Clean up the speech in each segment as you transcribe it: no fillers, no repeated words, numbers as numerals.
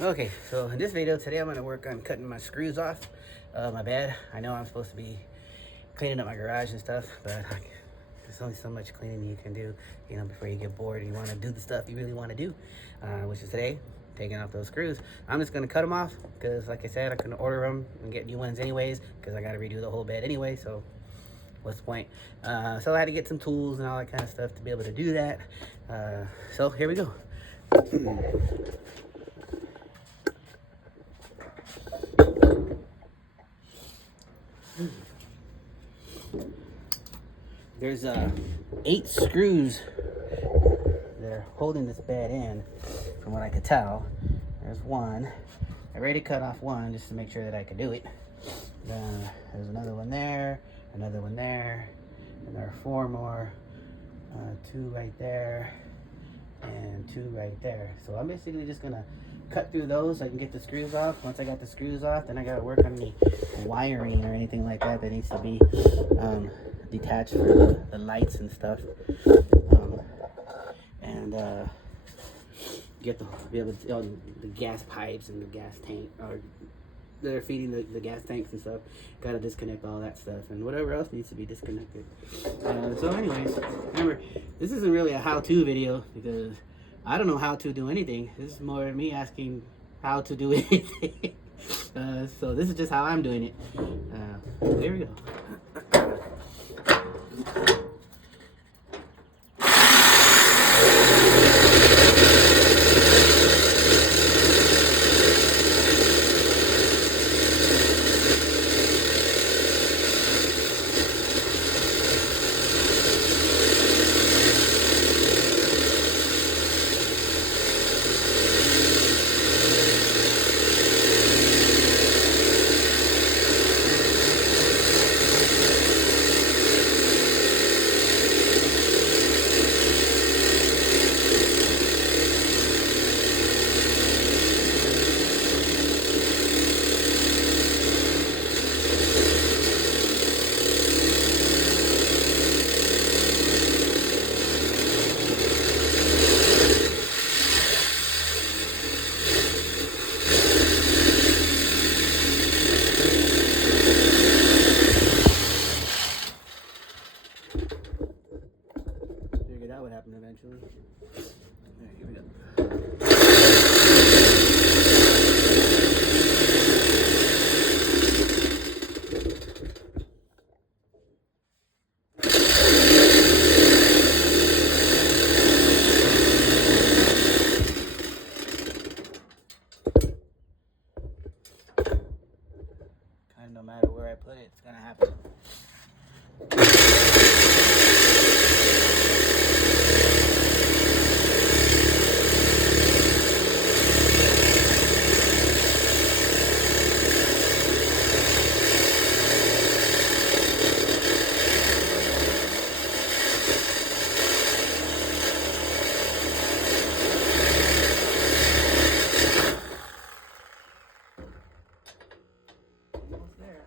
Okay, so in this video today I'm going to work on cutting my screws off my bed. I know I'm supposed to be cleaning up my garage and stuff, but there's only so much cleaning you can do, you know, before you get bored and you want to do the stuff you really want to do, which is today, taking off those screws. I'm just going to cut them off because, like I said, I couldn't order them and get new ones anyways because I got to redo the whole bed anyway, so what's the point? So I had to get some tools and all that kind of stuff to be able to do that. So here we go. There's 8 screws that are holding this bed in, from what I could tell. There's one. I already cut off one just to make sure that I could do it. There's another one there, and there are 4 more. 2 right there, and 2 right there. So I'm basically just gonna cut through those so I can get the screws off. Once I got the screws off, then I gotta work on the wiring or anything like that that needs to be detached for the lights and stuff, and get be able to the gas pipes and the gas tank or that are feeding the gas tanks and stuff. Gotta disconnect all that stuff and whatever else needs to be disconnected. So anyways, remember, this isn't really a how-to video because I don't know how to do anything. This is more me asking how to do anything. So this is just how I'm doing it. There we go. Figured that would happen eventually. Alright, here we go. Kind of no matter where I put it, it's gonna happen. Almost there.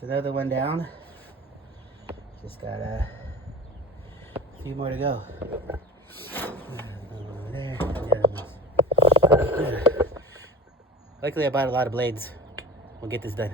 It's another one down. Just got a few more to go. Another one over there. The other ones. Luckily, I bought a lot of blades. We'll get this done.